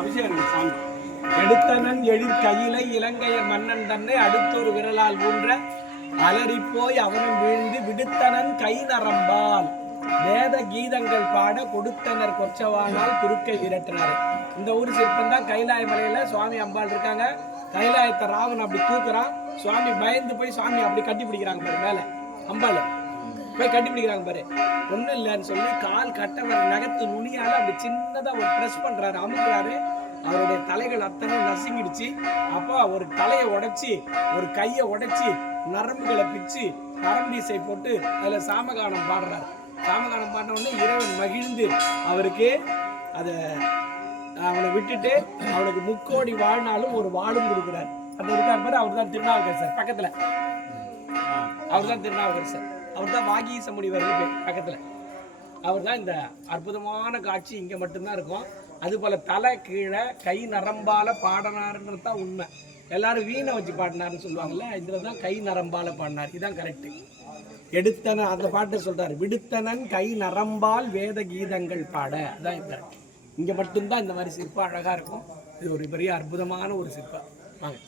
அபிஷேகம் சாமி. எடுத்தனன் எழிற் கையிலை இலங்கையர் மன்னன் தன்னை அடுத்தொரு விரலால் ஊன்ற அலறிப்போய் அவனும் வீழ்ந்து விடுத்தனன் கை நரம்பால் வேத கீதங்கள் பாட கொடுத்தனர் கொச்சவானால் குறுக்கை விரட்டினாரு. இந்த ஊர் சிற்பம் தான் கைலாய மலையில சுவாமி அம்பாள் இருக்காங்க. கைலாயத்தை ராவன் அப்படி தூக்குறான். சுவாமி பயந்து போய் சுவாமி அப்படி கட்டி பிடிக்கிறாங்க பாரு, மேல அம்பாள் போய் கட்டி பிடிக்கிறாங்க பாரு. ஒண்ணும் இல்லைன்னு சொல்லி கால் கட்டவர் நகத்து நுனியால அப்படி சின்னதா ஒரு பிரஸ் பண்றாரு, அமுக்குறாரு. அவருடைய தலைகள் அத்தனை நசுங்கிடுச்சு. அப்போ ஒரு தலையை உடைச்சி ஒரு கையை உடைச்சி நரம்புகளை பிச்சு நரம்பீசை போட்டு அதுல சாமகானம் பாடுறாரு. சாமகானம் பாடின உடனே இறைவன் மகிழ்ந்து அவருக்கு அதை அவனை விட்டுட்டு அவனுக்கு முக்கோடி வாழ்நாளும் ஒரு வாழும் கொடுக்குறாரு. அந்த இருக்கார் பாரு, அவர் தான் திருநாவுக்கரசர் பக்கத்துல. அவர் தான் திருநாவுக்கரசர். அவர் தான் வாகீச முனிவர் பக்கத்துல. அவர் தான் இந்த அற்புதமான காட்சி இங்க மட்டும்தான் இருக்கும். அது போல தலை கீழே கை நரம்பால பாடினாருன்றது தான் உண்மை. எல்லாரும் வீணை வச்சு பாடினாருன்னு சொல்லுவாங்கல்ல, இதுல தான் கை நரம்பால பாடினார். இதுதான் கரெக்ட். எடுத்தன அந்த பாட்டை சொல்றாரு, விடுத்தனன் கை நரம்பால் வேத கீதங்கள் பாட. அதான் கரெக்ட். இங்க மட்டும்தான் இந்த மாதிரி சிற்பம் அழகா இருக்கும். இது ஒரு பெரிய அற்புதமான ஒரு சிற்பம். வாங்க.